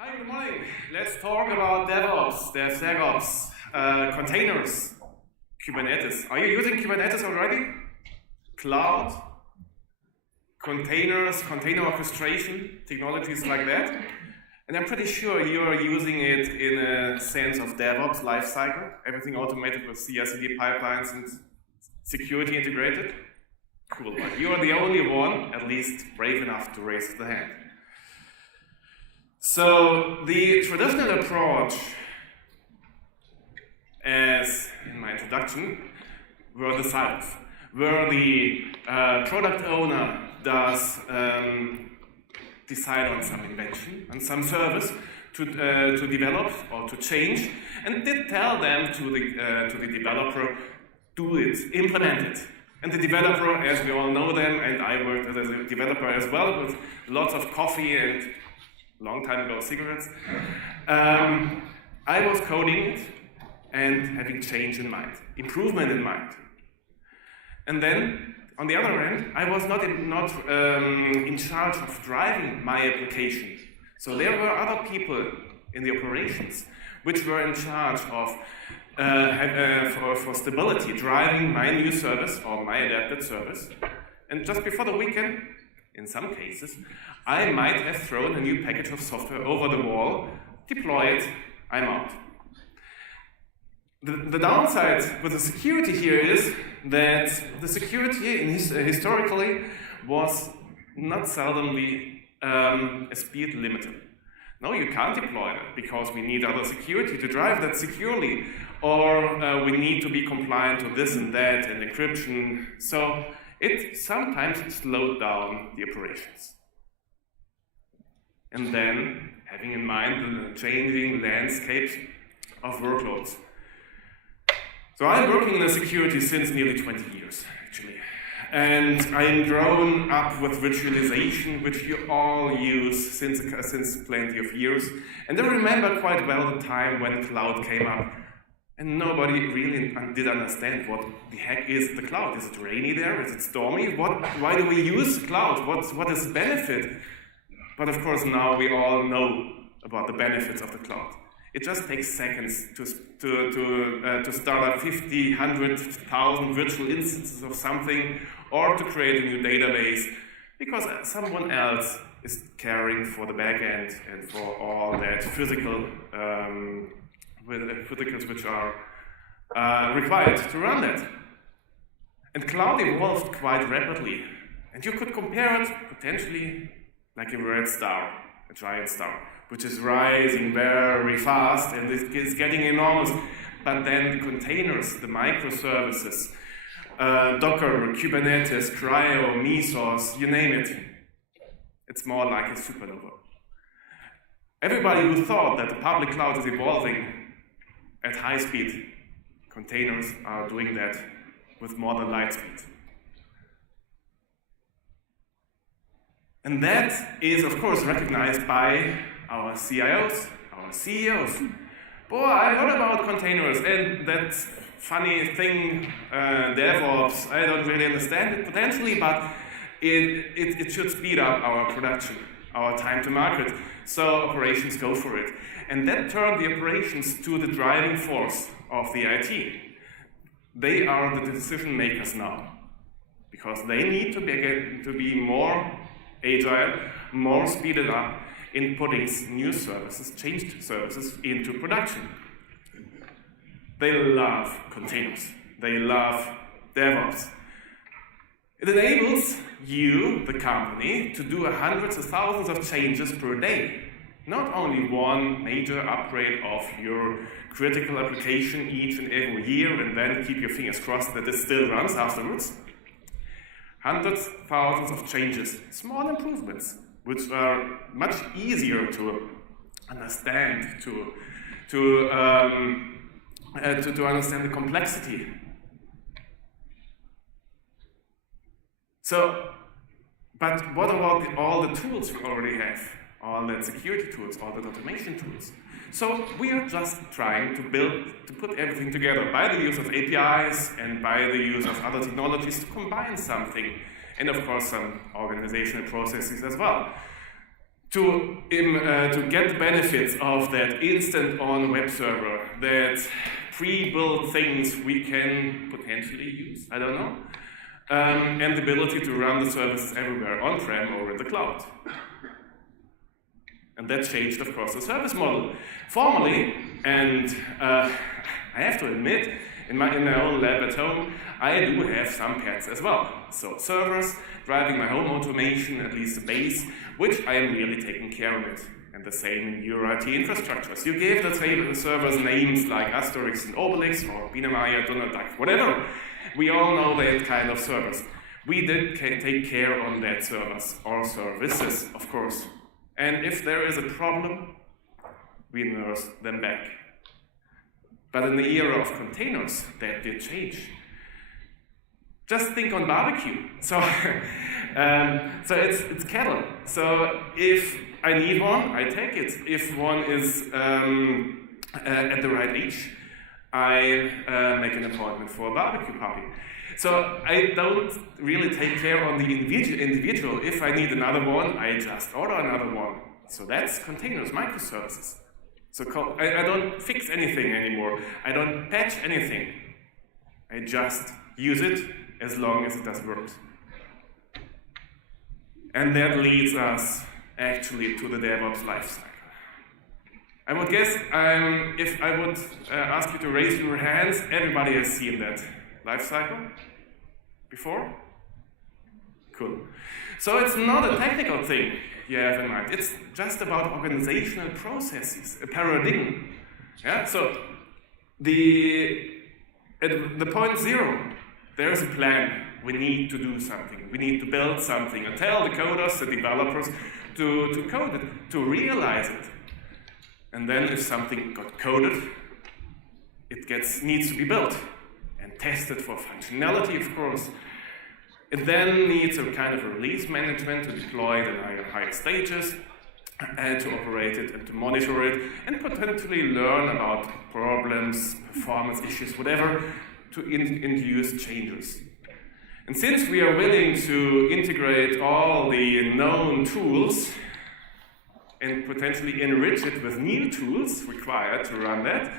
Hi, good morning. Let's talk about DevOps, DevSecOps, containers, Kubernetes. Are you using Kubernetes already? Cloud, containers, container orchestration, technologies like that. And I'm pretty sure you're using it in a sense of DevOps lifecycle, everything automated with CI/CD pipelines and security integrated. Cool, but you're the only one, at least brave enough to raise the hand. So the traditional approach, as in my introduction, were the silos, where the product owner does decide on some invention, on some service to develop or to change, and did tell them to the developer, do it, implement it. And the developer, as we all know them, and I worked as a developer as well, with lots of coffee and long time ago cigarettes, I was coding it and having change in mind, improvement in mind. And then, on the other hand, I was not in charge of driving my application. So there were other people in the operations which were in charge of, for stability, driving my new service or my adapted service. And just before the weekend, in some cases, I might have thrown a new package of software over the wall, deploy it, I'm out. The downside with the security here is that the security historically was not seldomly speed limited. No, you can't deploy that because we need other security to drive that securely, or we need to be compliant to this and that and encryption. So it sometimes slowed down the operations. And then, having in mind the changing landscape of workloads. So I'm working in security since nearly 20 years, actually. And I'm grown up with virtualization, which you all use since plenty of years. And I remember quite well the time when cloud came up. And nobody really did understand what the heck is the cloud. Is it rainy there? Is it stormy? Why do we use cloud? What is the benefit? But of course now we all know about the benefits of the cloud. It just takes seconds to start up 50, 100,000 virtual instances of something, or to create a new database, because someone else is caring for the back end and for all that physical physicals which are required to run that. And cloud evolved quite rapidly, and you could compare it potentially like a red star, a giant star, which is rising very fast and is getting enormous. But then the containers, the microservices, Docker, Kubernetes, Cryo, Mesos, you name it, it's more like a supernova. Everybody who thought that the public cloud is evolving at high speed, containers are doing that with more than light speed. And that is, of course, recognized by our CIOs, our CEOs. Boy, I heard about containers and that funny thing, DevOps. I don't really understand it potentially, but it should speed up our production, our time to market. So operations go for it. And that turned the operations to the driving force of the IT. They are the decision makers now, because they need to be more agile, more speeded up in putting new services, changed services into production. They love containers. They love DevOps. It enables you, the company, to do hundreds of thousands of changes per day. Not only one major upgrade of your critical application each and every year and then keep your fingers crossed that it still runs afterwards. Hundreds, thousands of changes, small improvements, which are much easier to understand, to understand the complexity. So, but what about all the tools we already have? All the security tools, all the automation tools. So we are just trying to put everything together by the use of APIs and by the use of other technologies to combine something, and of course some organizational processes as well. to get the benefits of that instant-on web server, that pre-built things we can potentially use, I don't know, and the ability to run the services everywhere, on-prem or in the cloud. And that changed, of course, the service model. Formally, and I have to admit, in my own lab at home, I do have some pets as well. So servers, driving my home automation, at least the base, which I am really taking care of it. And the same in your IT infrastructures. You gave the servers names like Asterix and Obelix, or Binemaya, Donald Duck, whatever. We all know that kind of servers. We did take care on that servers, or services, of course. And if there is a problem, we nurse them back. But in the era of containers, that did change. Just think on barbecue. So it's cattle. So if I need one, I take it. If one is at the right age, I make an appointment for a barbecue party. So I don't really take care on the individual. If I need another one, I just order another one. So that's containers, microservices. So I don't fix anything anymore. I don't patch anything. I just use it as long as it does work. And that leads us actually to the DevOps lifecycle. I would guess if I would ask you to raise your hands, everybody has seen that lifecycle before? Cool. So it's not a technical thing you have in mind. It's just about organizational processes, a paradigm. Yeah? So at the point zero, there is a plan. We need to do something. We need to build something and tell the coders, the developers, to code it, to realize it. And then if something got coded, it needs to be built and tested for functionality, of course. It then needs a kind of a release management to deploy it in higher stages, and to operate it and to monitor it, and potentially learn about problems, performance issues, whatever, to induce changes. And since we are willing to integrate all the known tools and potentially enrich it with new tools required to run that,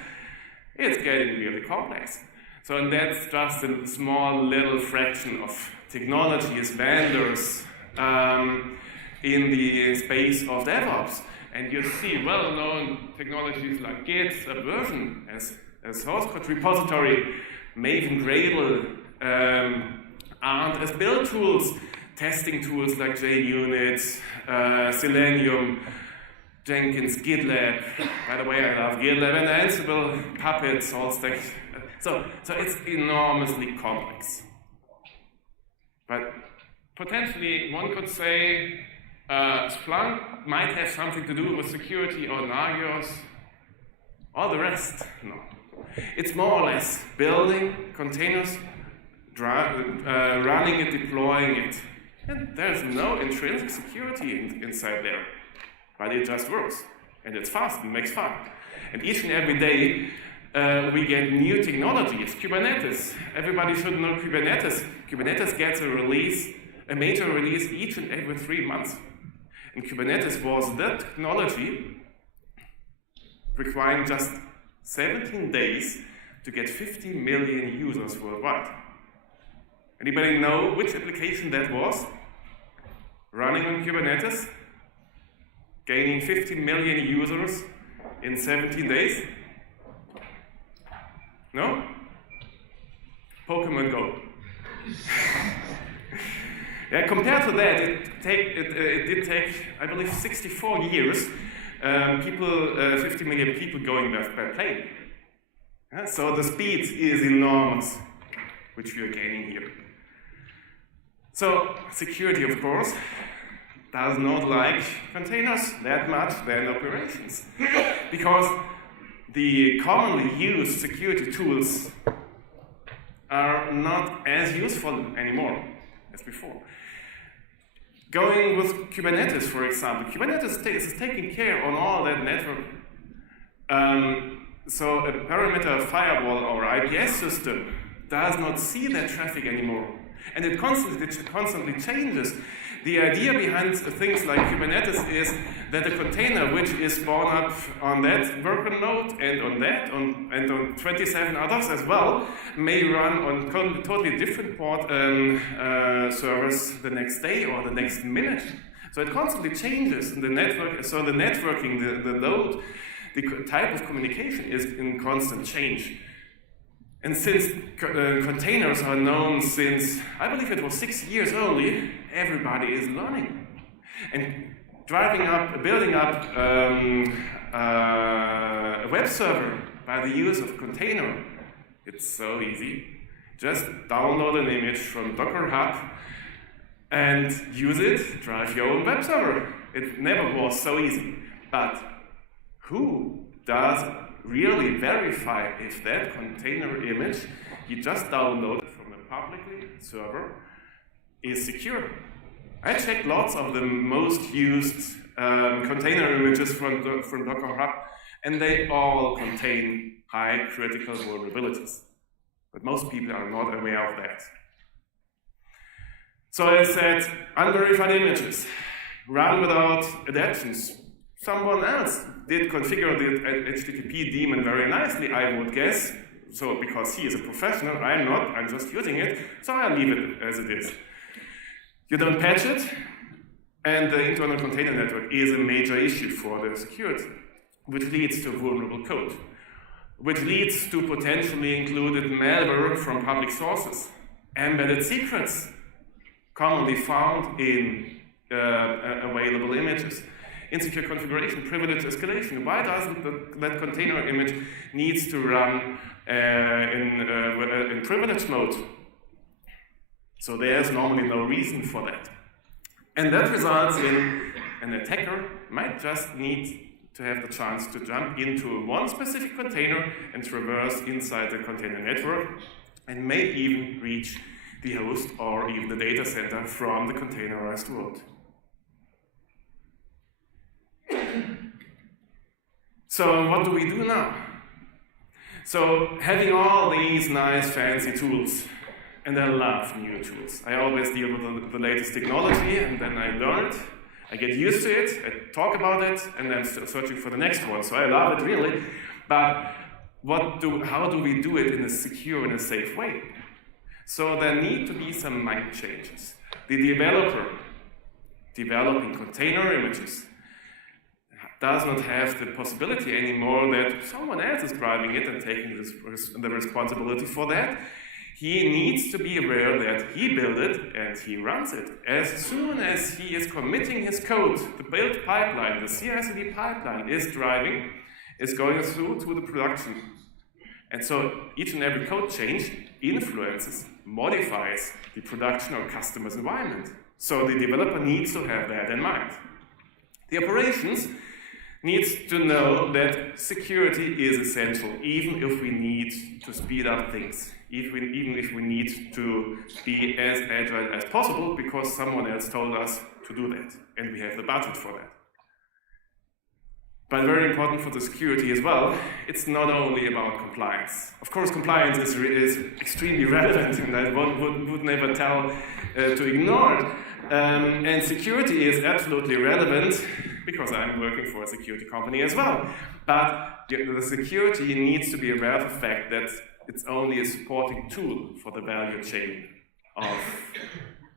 it's getting really complex. So that's just a small little fraction of technologies, vendors in the space of DevOps. And you see well-known technologies like Git, Subversion as source code repository, Maven, Gradle, and as build tools, testing tools like JUnit, Selenium, Jenkins, GitLab. By the way, I love GitLab, and Ansible, Puppet, SaltStack. So it's enormously complex. But potentially, one could say Splunk might have something to do with security or Nagios, or the rest. No. It's more or less building containers, running it, deploying it. And there's no intrinsic security inside there. But it just works. And it's fast and makes fun. And each and every day, we get new technologies. Kubernetes. Everybody should know Kubernetes. Kubernetes gets a major release each and every 3 months. And Kubernetes was that technology requiring just 17 days to get 50 million users worldwide. Anybody know which application that was? Running on Kubernetes? Gaining 50 million users in 17 days? No? Pokemon Go. Yeah, compared to that, it did take, I believe, 64 years. 50 million people going by plane. Yeah, so the speed is enormous, which we are gaining here. So security, of course, does not like containers that much than operations, because the commonly used security tools are not as useful anymore as before. Going with Kubernetes, for example, Kubernetes is taking care on all that network. So a perimeter firewall or IPS system does not see that traffic anymore. And it constantly changes. The idea behind things like Kubernetes is that a container which is spawned up on that worker node and on that, and on 27 others as well, may run on totally different port servers the next day or the next minute. So it constantly changes in the network. So the networking, the load, the type of communication is in constant change. And since containers are known since, I believe it was 6 years only, everybody is learning. And building up a web server by the use of container, it's so easy. Just download an image from Docker Hub and use it, drive your own web server. It never was so easy. But who does really verify if that container image you just downloaded from a publicly server is secure? I checked lots of the most used container images from Docker Hub, and they all contain high critical vulnerabilities. But most people are not aware of that. So I said, unverified images, run without adaptions. Someone else did configure the HTTP daemon very nicely, I would guess. So because he is a professional, I'm not, I'm just using it, so I'll leave it as it is. You don't patch it, and the internal container network is a major issue for the security, which leads to vulnerable code, which leads to potentially included malware from public sources, embedded secrets, commonly found in available images. Insecure configuration, privilege escalation. Why doesn't that container image needs to run in privilege mode? So there's normally no reason for that. And that results in an attacker might just need to have the chance to jump into one specific container and traverse inside the container network, and may even reach the host or even the data center from the containerized world. So what do we do now? So having all these nice fancy tools, and I love new tools. I always deal with the latest technology, and then I learn it, I get used to it, I talk about it, and then still searching for the next one. So I love it really, but how do we do it in a secure and a safe way? So there need to be some mind changes. The developer developing container images does not have the possibility anymore that someone else is driving it and taking the responsibility for that. He needs to be aware that he built it and he runs it. As soon as he is committing his code, the build pipeline, the CI/CD pipeline is going through to the production. And so each and every code change influences, modifies the production or customer's environment. So the developer needs to have that in mind. The operations needs to know that security is essential, even if we need to speed up things, even if we need to be as agile as possible because someone else told us to do that, and we have the budget for that. But very important for the security as well, it's not only about compliance. Of course, compliance is extremely relevant, and I would never tell to ignore it. And security is absolutely relevant because I'm working for a security company as well. But the security needs to be aware of the fact that it's only a supporting tool for the value chain of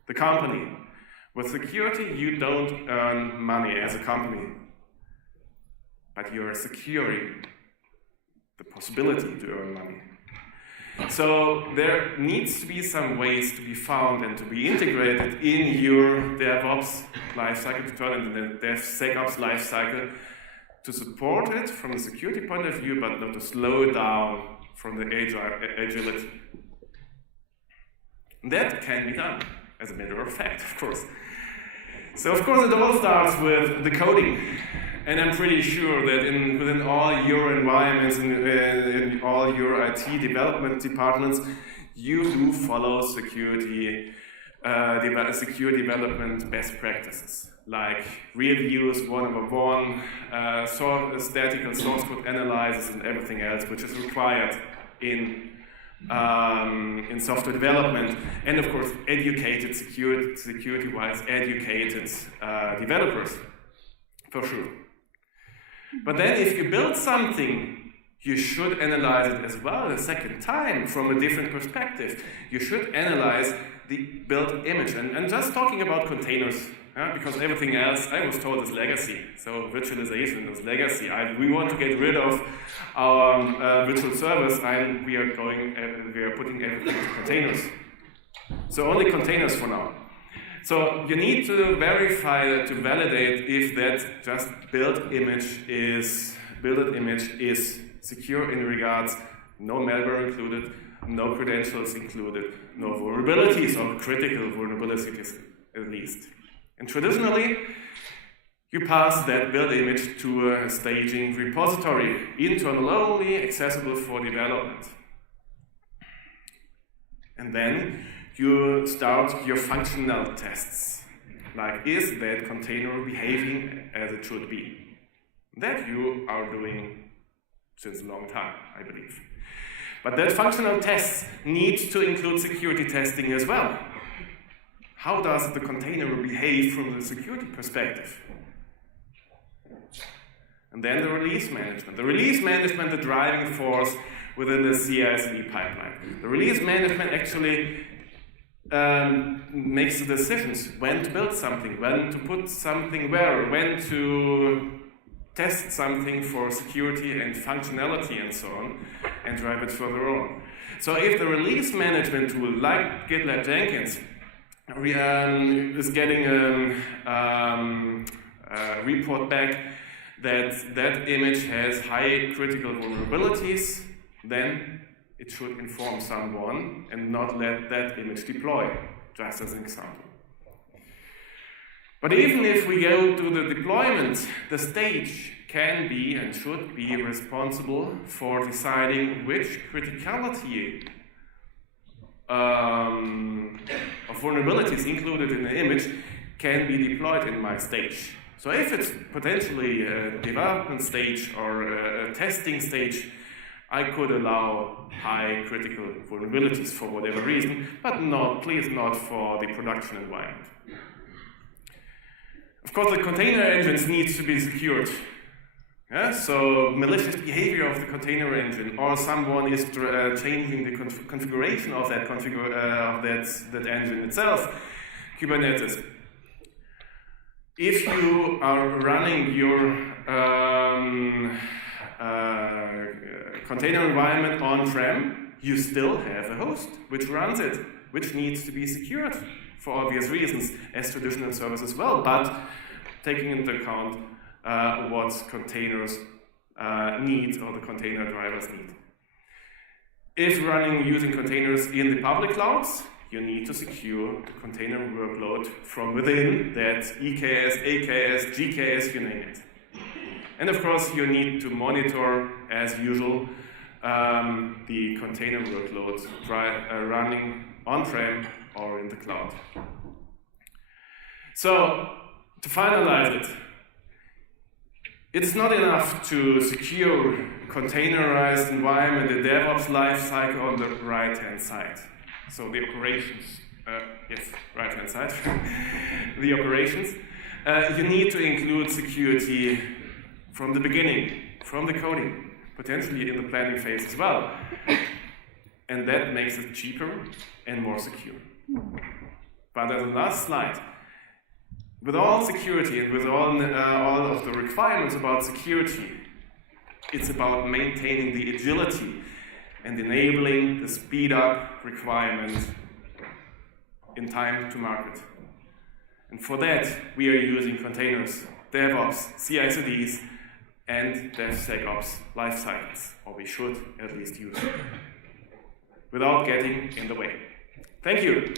the company. With security, you don't earn money as a company, but you are securing the possibility to earn money. So there needs to be some ways to be found and to be integrated in your DevOps lifecycle, to turn into the DevSecOps lifecycle, to support it from a security point of view, but not to slow it down from the agility. That can be done, as a matter of fact, of course. So of course it all starts with the coding. And I'm pretty sure that within all your environments and in all your IT development departments, you do follow security development best practices, like reviews 1/1, statical source code analysis, and everything else which is required in in software development, and of course educated, security-wise educated developers, for sure. But then if you build something, you should analyze it as well a second time from a different perspective. You should analyze the built image. And just talking about containers, because everything else I was told is legacy. So virtualization is legacy. We want to get rid of our virtual servers, and we are putting everything into containers. So only containers for now. So you need to verify, to validate if that just built image is secure in regards, no malware included, no credentials included, no vulnerabilities or critical vulnerabilities at least. And traditionally, you pass that build image to a staging repository, internal only, accessible for development. And then you start your functional tests, like is that container behaving as it should be? That you are doing since a long time, I believe. But that functional tests need to include security testing as well. How does the container behave from the security perspective? And then the release management. The release management, the driving force within the CI/CD pipeline. The release management actually makes the decisions when to build something, when to put something where, when to test something for security and functionality and so on, and drive it further on. So if the release management tool, like GitLab Jenkins, is getting a report back that that image has high critical vulnerabilities, then it should inform someone and not let that image deploy, just as an example. But even if we go to the deployment, the stage can be and should be responsible for deciding which criticality of vulnerabilities included in the image can be deployed in my stage. So if it's potentially a development stage or a testing stage, I could allow high critical vulnerabilities for whatever reason, but please not for the production environment. Of course, the container engines need to be secured. Yeah? So malicious behavior of the container engine, or someone is changing the configuration of that engine itself, Kubernetes. If you are running your container environment on-prem, you still have a host which runs it, which needs to be secured for obvious reasons, as traditional servers as well, but taking into account what containers need or the container drivers need. If running using containers in the public clouds, you need to secure the container workload from within that EKS, AKS, GKS, you name it. And of course, you need to monitor, as usual, the container workloads running on-prem or in the cloud. So, to finalize it, it's not enough to secure containerized environment, the DevOps lifecycle on the right-hand side. So the operations, yes, right-hand side, the operations. You need to include security from the beginning, from the coding, potentially in the planning phase as well. And that makes it cheaper and more secure. But as the last slide, with all security and with all of the requirements about security, it's about maintaining the agility and enabling the speed-up requirement in time to market. And for that, we are using containers, DevOps, CI/CDs, and DevSecOps lifecycles, or we should at least use them, without getting in the way. Thank you.